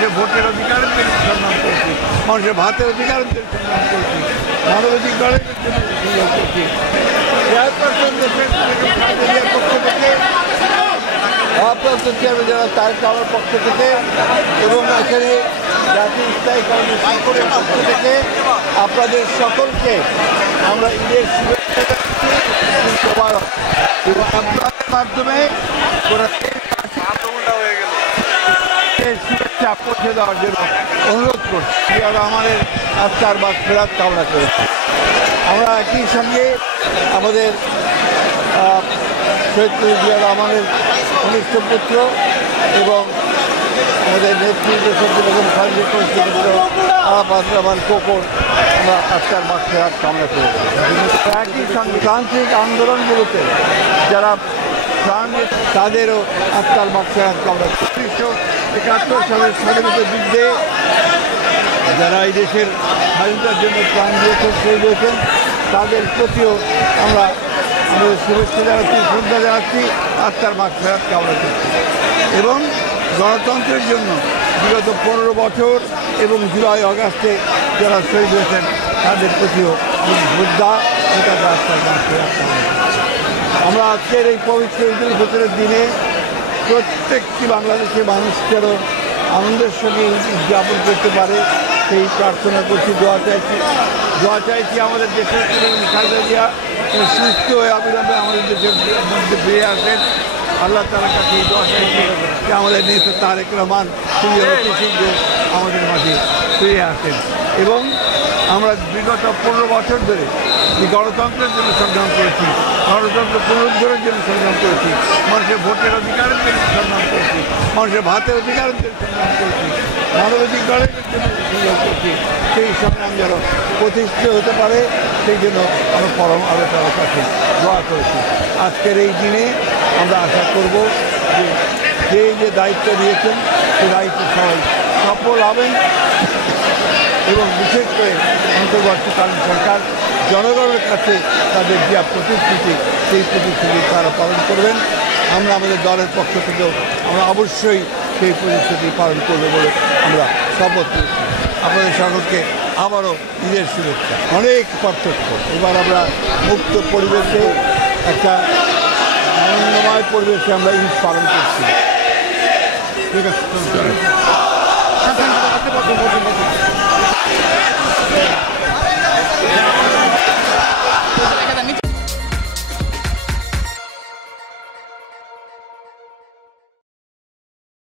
মানুষের ভোটের অধিকারের জন্য সংগ্রাম করেছি, মানুষের ভাতের অধিকারের জন্য সংগ্রাম করেছি, মানবাধিক লড়াইয়ের জন্য সংগ্রাম করেছি। দেশের পক্ষ থেকে ভারপ্রাপ্ত চেয়ারম্যান যারা তারেক রহমানের পক্ষ থেকে এবং এখানে জাতীয় স্থায়ী কংগ্রেস সকলের পক্ষ থেকে আপনাদের সকলকে আমরা ঈদের শুভেচ্ছা এবং আপনাদের মাধ্যমে শুভেচ্ছা পৌঁছে দেওয়ার জন্য অনুরোধ করছি। জিয়া রহমানের আত্মার বা ফেরাত কামনা করেছি। আমরা একই সঙ্গে আমাদের শহীদ জিয়া রহমানের কনিষ্ঠ পুত্র এবং আমাদের নেত্রী দেশত্রী বেগম খালেদা পরিস্থিতি আরাফাত রহমান কোকর আমরা আত্মার বা ফেরাত কামনা করেছি। একই সঙ্গে তান্ত্রিক আন্দোলনগুলোতে যারা প্রাণ তাদেরও আত্মার বা ফেরাত কামনা করেছি। 1971 সালের স্বাধীনতার যুদ্ধে যারা এই দেশের স্বাধীনতার জন্য প্রাণ দিয়েছেন শহীদ হয়েছেন তাদের প্রতিও আমরা আমাদের শুভেচ্ছা জানাচ্ছি, শ্রদ্ধা জানাচ্ছি, আত্মার মাগফিরাত কামনা করছি। এবং গণতন্ত্রের জন্য বিগত 15 বছর এবং জুলাই আগস্টে যারা শহীদ হয়েছেন তাদের প্রতিও শ্রদ্ধা ও তাদের আত্মার মাগফিরাত কামনা করছি। আমরা আজকের এই পবিত্র ঈদুল ফিতরের দিনে প্রত্যেকটি বাংলাদেশের মানুষ যেন আনন্দের সঙ্গে উদযাপন করতে পারে সেই প্রার্থনা করছি, দোয়া চাইছি আমাদের দেশের খালেদা জিয়া সুস্থ হয়ে অবিলম্বে আমাদের দেশের মধ্যে ফিরে আসেন। আল্লাহ তাআলার কাছে এই দোয়া চাইছি যে আমাদের নেতা তারেক রহমান তিনি অতি শীঘ্র আমাদের মাঝে ফিরে আসেন। এবং আমরা বিগত 15 বছর ধরে যে গণতন্ত্রের জন্য সংগ্রাম করেছি, গণতন্ত্র পুনরুদ্ধারের জন্য সংগ্রাম করেছি, মানুষের ভোটের অধিকারের জন্য সংগ্রাম করেছি, মানুষের ভাতের অধিকারের জন্য সংগ্রাম করেছি, মানবাধিক লড়াইয়ের জন্য সংগ্রাম করছি, সেই সংগ্রাম যেন প্রতিষ্ঠিত হতে পারে সেই জন্য আমরা পরম আলোচনার কাছে দোয়া করেছি। আজকের এই দিনে আমরা আশা করব যে যে দায়িত্ব দিয়েছেন সেই দায়িত্ব সবাই সফল হবেন এবং বিশেষ করে অন্তর্বর্তীকালীন সরকার জনগণের কাছে তাদের যে প্রতিশ্রুতি সেই প্রতিশ্রুতি তারা পালন করবেন। আমরা আমাদের দলের পক্ষ থেকেও আমরা অবশ্যই সেই প্রতিশ্রুতি পালন করবো বলে আমরা শপথ করছি। আপনাদের সকলকে আবারও ঈদের শুভেচ্ছা। অনেক পার্থক্য, এবার আমরা মুক্ত পরিবেশে একটা আনন্দময় পরিবেশে আমরা ঈদ পালন করছি। ঠিক আছে।